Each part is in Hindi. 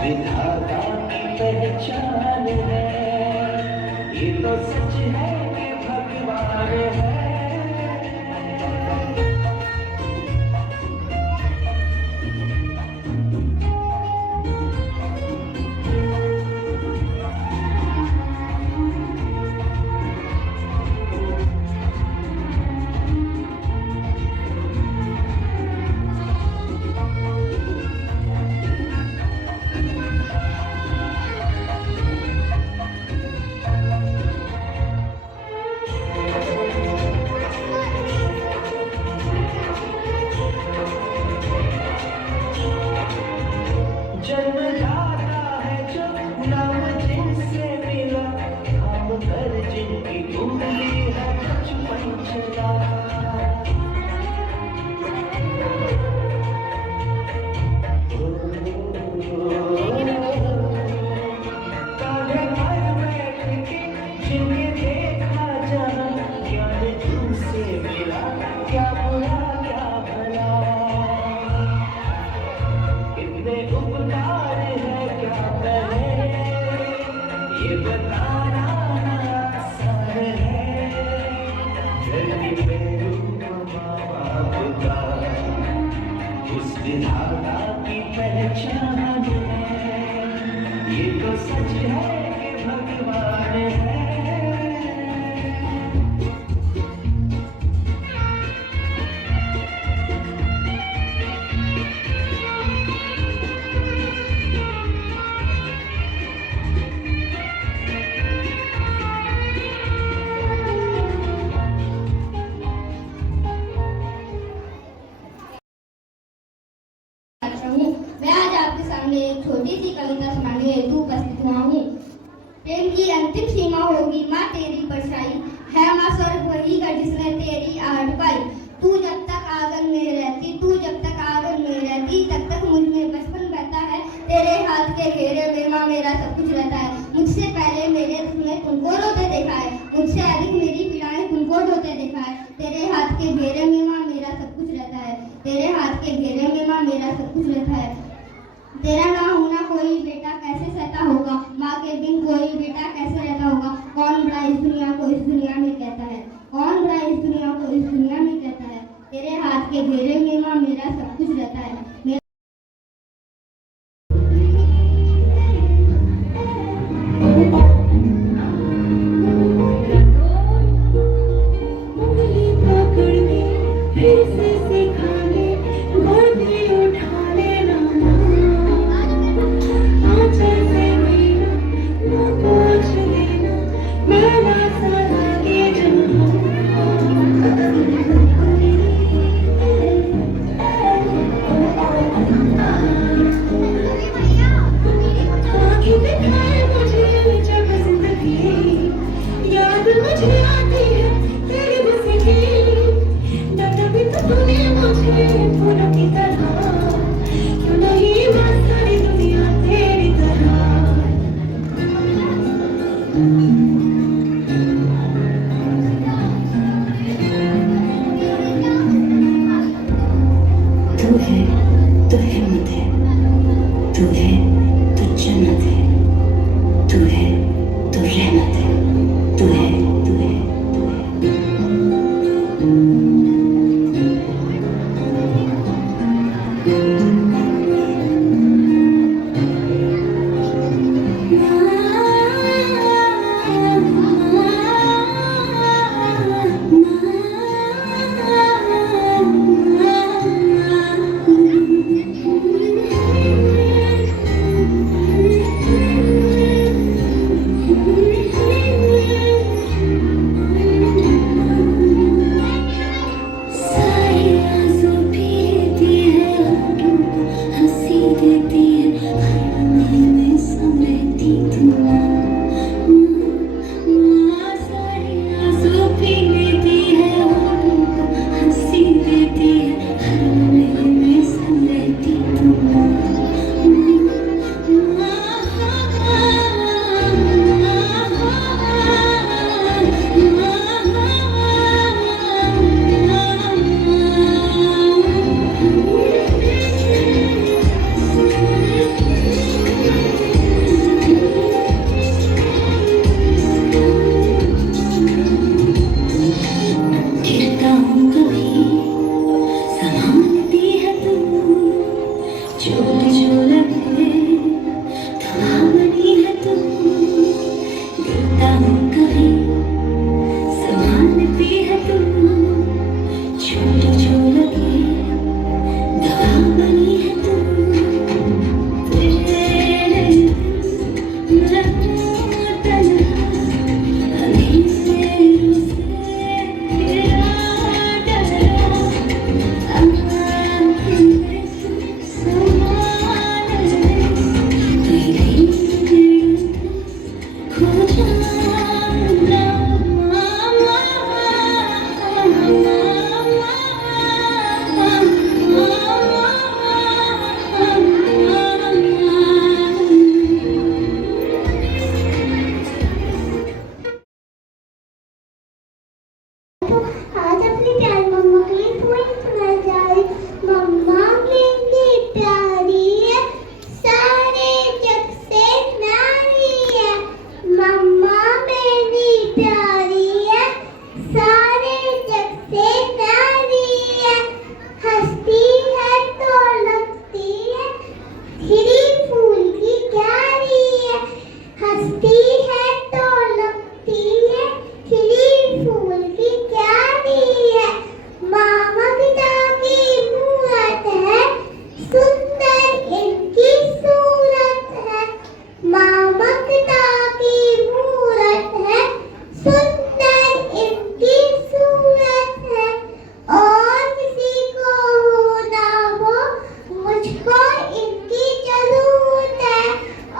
विधाता की पहचान है, ये तो सच है कि भगवान है। जन्मदाता है जो नाम जिनसे मिला, हम पर जिनकी उंगली है बचपन चला। काले घर बैठ के जिन्हें देखा जहाँ, ज्ञान जिनसे मिला, क्या बुरा क्या भला। कितने उपकार है क्या कहे, ये बताना आसान है। धरती पे रूप माँ बाप का, उस विधाता की पहचान है, ये तो सच है कि भगवान है। मैं आज आपके सामने एक छोटी सी कविता सुनाने हेतु उपस्थित हुआ हूँ। प्रेम की अंतिम सीमा होगी माँ तेरी परछाई, है माँ स्वर्ग वही का जिसने तेरी आहट पाई। तू जब तक आंगन में रहती, तू जब तक आंगन में रहती, तब तक मुझ में बचपन बहता है। तेरे हाथ के घेरे में माँ मेरा सब कुछ रहता है। मुझसे पहले मेरे दुख में तुमको रोते देखा है, मुझसे अधिक मेरी पीड़ाएं तुमको ढोते देखा है। तेरे हाथ के घेरे में माँ मेरा सब कुछ रहता है, तेरे हाथ के घेरे में माँ मेरा सब कुछ रहता है। तेरा ना होना कोई बेटा कैसे सहता होगा, माँ के बिन कोई बेटा कैसे रहता होगा। कौन बड़ा इस दुनिया को इस दुनिया में कहता है, कौन बड़ा इस दुनिया को इस दुनिया में कहता है। तेरे हाथ के घेरे में माँ मेरा सब कुछ रहता है। तू है तो हिम्मत है, तू है तो जन्नत है, तू है तो रहमत है, तू है तू है तू है जो लगे दवा बनी है तुम, देता हूँ कभी संभालती है तुम, चोट जो लगे दवा बनी है तुम, तेरे आज अपनी प्यारी मम्मा के लिए पोएम सुनाई जा रही। मम्मा मेरी प्यारी है, सारे जग से न्यारी है। मम्मा मेरी प्यारी है, सारे जग से न्यारी है। हंसती है तो लगती है खिली फूल की क्यारी है। हंसती है तो लगती है खिली फूल की क्यारी है। मामा पिता की मूरत है, सुंदर इनकी सूरत है। मामा पिता की मूरत है, सुंदर इनकी सूरत है। और किसी को हो ना हो, मुझको इनकी जरूरत है।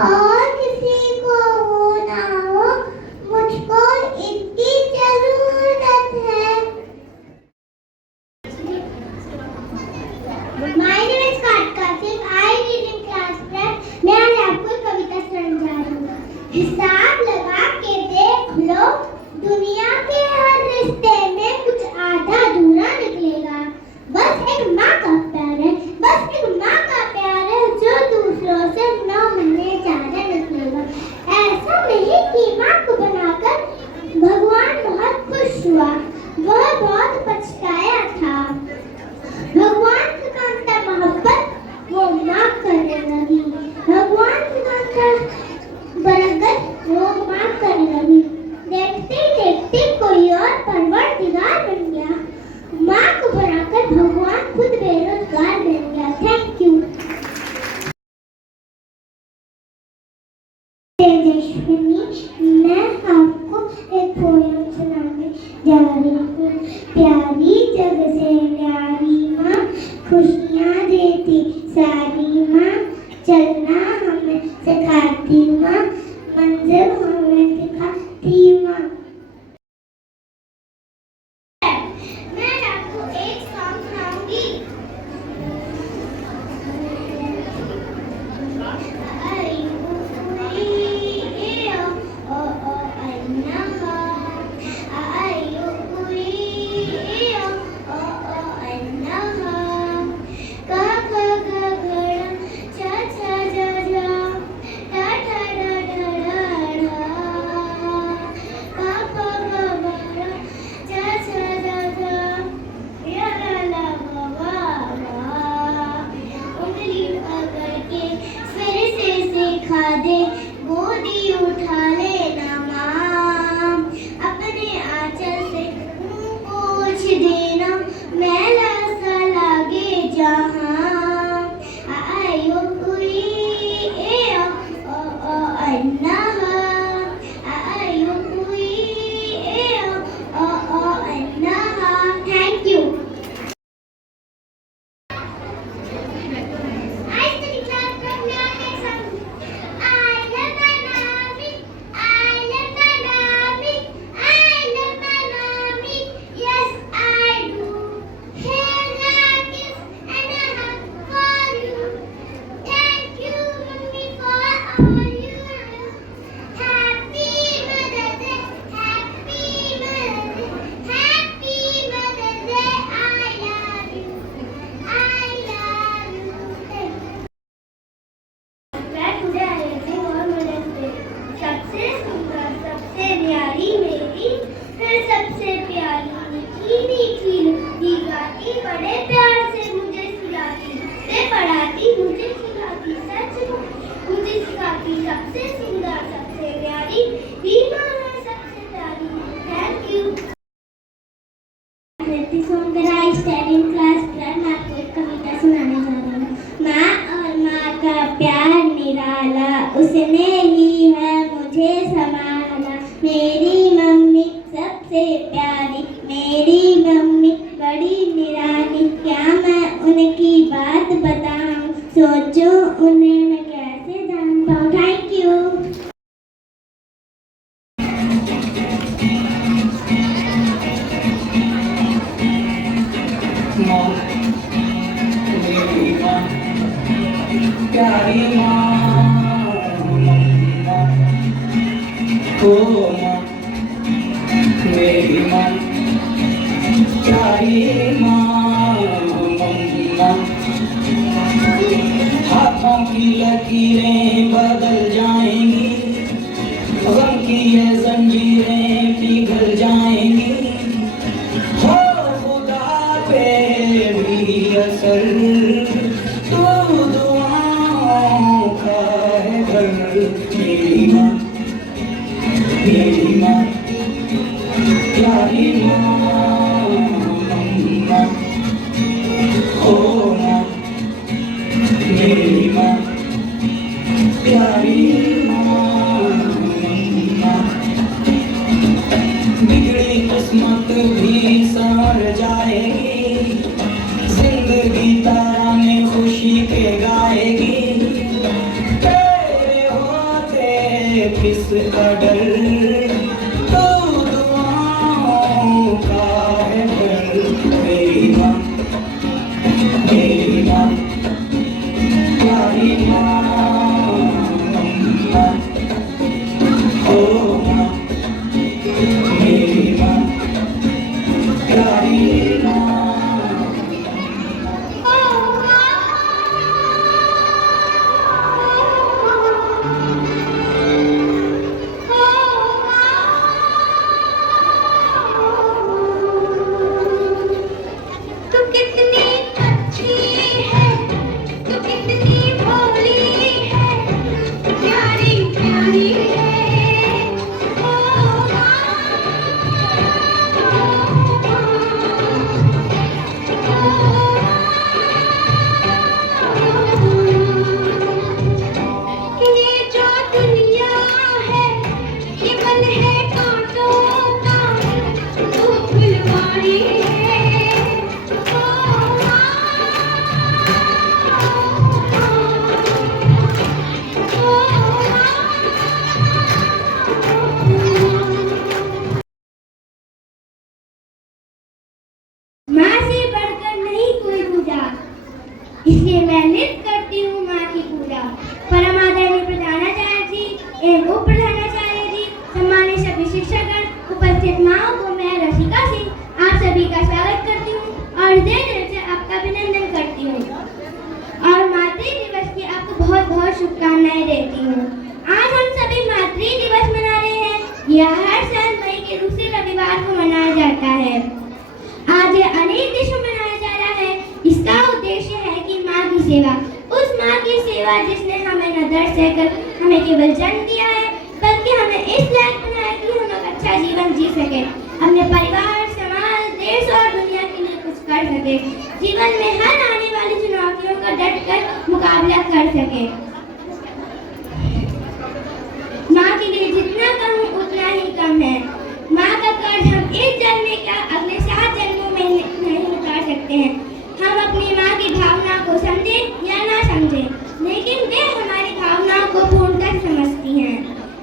और किसी को हो ना हो, मुझको इनकी जरूरत है। My name is Katka Singh. I read in class 10. मैं आज आपको एक कविता सुनाने जा रही हूँ। हिसाब लगा के देख लो, दुनिया के हर रिश्ते में कुछ आधा अधूरा निकलेगा। बस एक माँ का प्यार है, बस एक माँ का प्यार है, जो दूसरों से 9 महीने ज्यादा निकलेगा। ऐसा नहीं कि माँ को बनाकर भगवान बहुत खुश हुआ, वह बहुत पछताया था। भगवान से कांता मोहब्बत वो माँ करने लगी। भगवान से कांता बरकत वो माँ करने लगी। देखते देखते कोई और परवरदिगार बन गया। माँ को बनाकर भगवान खुद बेरोजगार बन गया। Thank you. मैं आपको एक पोएम सुनाने जा रही हूँ। प्यारी जग से न्यारी माँ, खुशियाँ देती सारी माँ, चलना हमें सिखाती माँ, मंजिल हमें दिखाती माँ। मैं आपको एक सॉन्ग सुनाऊंगी। का प्यार निराला, उसने ही है मुझे संभाला। मेरी मम्मी सबसे प्यारी, मेरी मम्मी बड़ी निराली, क्या मैं उनकी बात बताऊं, सोचो उन्हें मैं कैसे जान पाऊं। Thank you. माँ, मेरी माँ, प्यारी माँ, मम्मा, ओ माँ, मेरी माँ, प्यारी माँ, मम्मा। हाथों की लकीरें बदल जाएंगी, गम की ये जंजीरें पिघल जाएंगी, हो खुदा पे भी असर, तू दुआओं का है घर। मेरी माँ, मेरी माँ, प्यारी माँ, मम्मा, ओ माँ, मेरी माँ, प्यारी माँ, मम्मा। बिगड़ी किस्मत भी संवर जाएगी, जिंदगी तराने खुशी के गाएगी, तेरे होते किसका डर, तू दुआओं का है घर। मेरी माँ, मेरी माँ, प्यारी माँ, मम्मा, ओ माँ, मेरी माँ, प्यारी माँ। तू कितनी अच्छी है, तू कितनी भोली है, प्यारी प्यारी है, ओ ये जो दुनिया है, ये मन है कांटों का, तू फुलवारी है, माँ से बढ़कर नहीं कोई पूजा, इसलिए मैं नित्य करती हूँ माँ की पूजा। परम आदरणीय प्रधानाचार्य जी एवं उप प्रधानाचार्य जी, सम्मानित सभी शिक्षकगण, उपस्थित माँओं को मैं रसिका सिंह आप सभी का स्वागत करती हूँ और हृदय दिल से आपका अभिनंदन करती हूँ और मातृ दिवस की आपको बहुत बहुत शुभकामनाएं देती हूँ। आज हम सभी मातृ दिवस मना रहे हैं। यह हर साल मई के दूसरे रविवार को मनाया जाता है। आज यह अनेक देशों में मनाया जा रहा है। इसका उद्देश्य है कि माँ की सेवा, उस माँ की सेवा जिसने हमें न दर्द सहकर हमें केवल जन्म दिया है, बल्कि हमें इस लायक बनाया कि हम एक अच्छा जीवन जी सके, अपने परिवार, समाज, देश और दुनिया के लिए कुछ कर सके, जीवन में हर आने वाली चुनौतियों का डट कर मुकाबला कर सके। माँ के लिए जितना कहूँ उतना ही कम है। माँ का कर्ज हम इस जन्म में क्या अगले 7 जन्मों में नहीं उतार सकते हैं। हम अपनी माँ की भावना को समझें या ना समझें, लेकिन वे हमारी भावनाओं को पूर्णतः समझती हैं।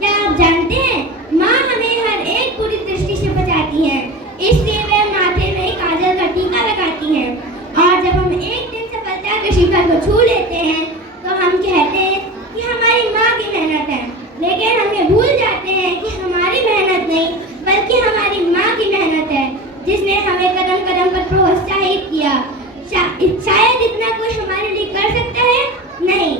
क्या आप जानते हैं, माँ हमें हर एक बुरी दृष्टि से बचाती है, इसलिए वे माथे में काजल का टीका लगाती हैं। और जब हम एक दिन सफलता के शिखर को छू लेते हैं, तो हम कहते हैं कि हमारी माँ की मेहनत है, लेकिन हम ये भूल जाते हैं कि हमारी मेहनत नहीं, बल्कि हमारी माँ की मेहनत है, जिसने हमें कदम कदम पर प्रोत्साहित किया। शायद इतना कोई हमारे लिए कर सकता है? नहीं।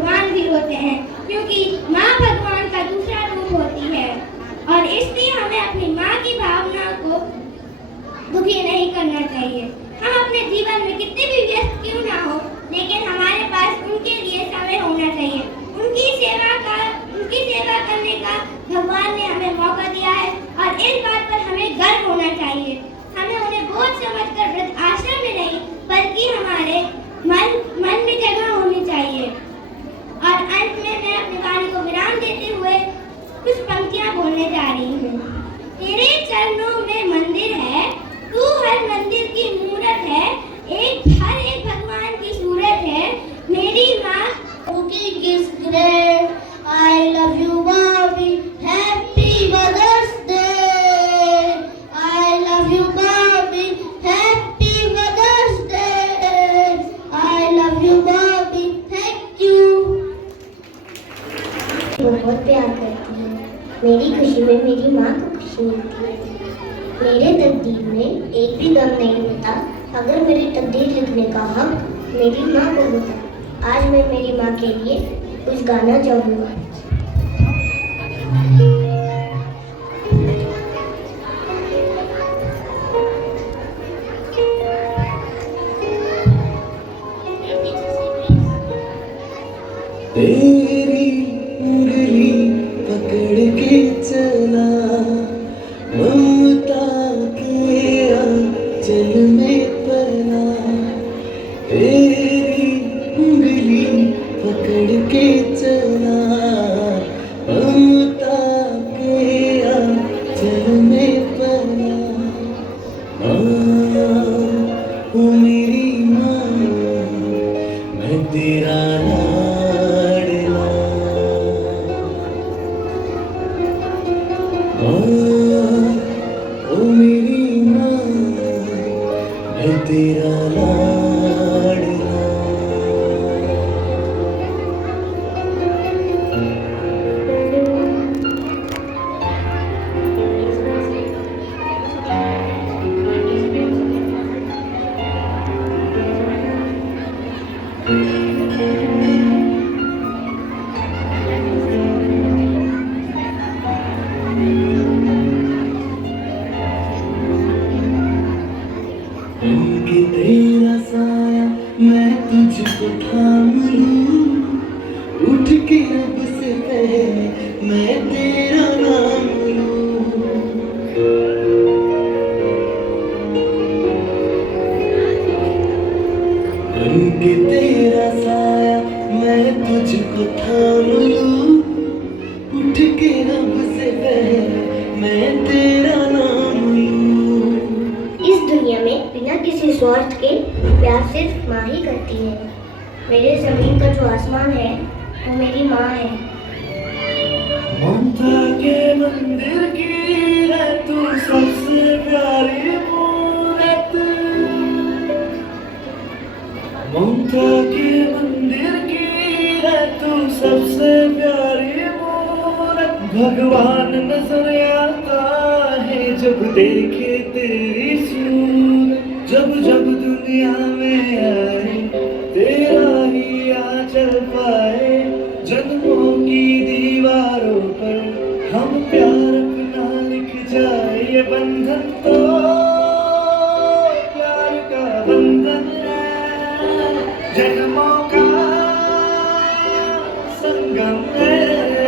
भगवान भी होते हैं, क्योंकि माँ भगवान का दूसरा रूप होती है। और इसलिए हमें अपनी माँ की भावना को दुखी नहीं करना चाहिए। हम अपने जीवन में कितने भी व्यस्त क्यों ना हो, लेकिन हमारे पास उनके लिए समय होना चाहिए। उनकी सेवा करने का भगवान ने हमें मौका दिया है और इस बात पर हमें गर्व होना चाहिए। हमें उन्हें बोझ समझकर वृद्ध आश्रम में नहीं, बल्कि हमारे मन में जगह होनी चाहिए। और अंत में मैं अपनी वाणी को विराम देते हुए कुछ पंक्तियां बोलने जा रही हूँ। तेरे चरणों में मंदिर है, तू हर मंदिर की मूरत है, हर एक भगवान की सूरत है। मेरी माँ Cooking is great. I love you, Bobby. Happy Mother's Day. I love you, Bobby. Happy Mother's Day. I love you, Bobby. Thank you. बहुत प्यार करती हूँ। मेरी खुशी में मेरी माँ को खुशी मिलती है। मेरे तकदीर में एक भी गम नहीं होता अगर मेरी तकदीर लिखने का हक मेरी माँ को होता। आज मैं मेरी माँ के लिए कुछ गाना चाहूँगा। तेरी उंगली पकड़ के चला ममता के आंचल में पला। तेरी उंगली पकड़ के चला ममता के आंचल में पला। माँ ओ मेरी माँ, मैं तेरा लाडला। ओ मेरी माँ, मैं तेरा लाडला। कि तेरा साया मैं तुझको थाम लूं, उठ के रब से पहले मैं तेरा नाम लूं। कि तेरा साया मैं तुझको थाम लूं, उठ के रब से पहले मैं तेरा नाम लूं। इस दुनिया में बिना किसी स्वार्थ के प्यार सिर्फ माँ ही करती है। मेरे जमीन का जो आसमान है वो मेरी माँ है। ममता के मंदिर की है तू सबसे प्यारी मूरत। ममता के मंदिर की है तू सबसे प्यारी मूरत। भगवान नजर आता है जब देखे तेरी सूरत। जब जब दुनिया में आए तेरा ही आंचल पाए। जन्मों की दीवारों पर हम प्यार अपना लिख जाए। ये बंधन तो प्यार का बंधन है, जन्मों का संगम है।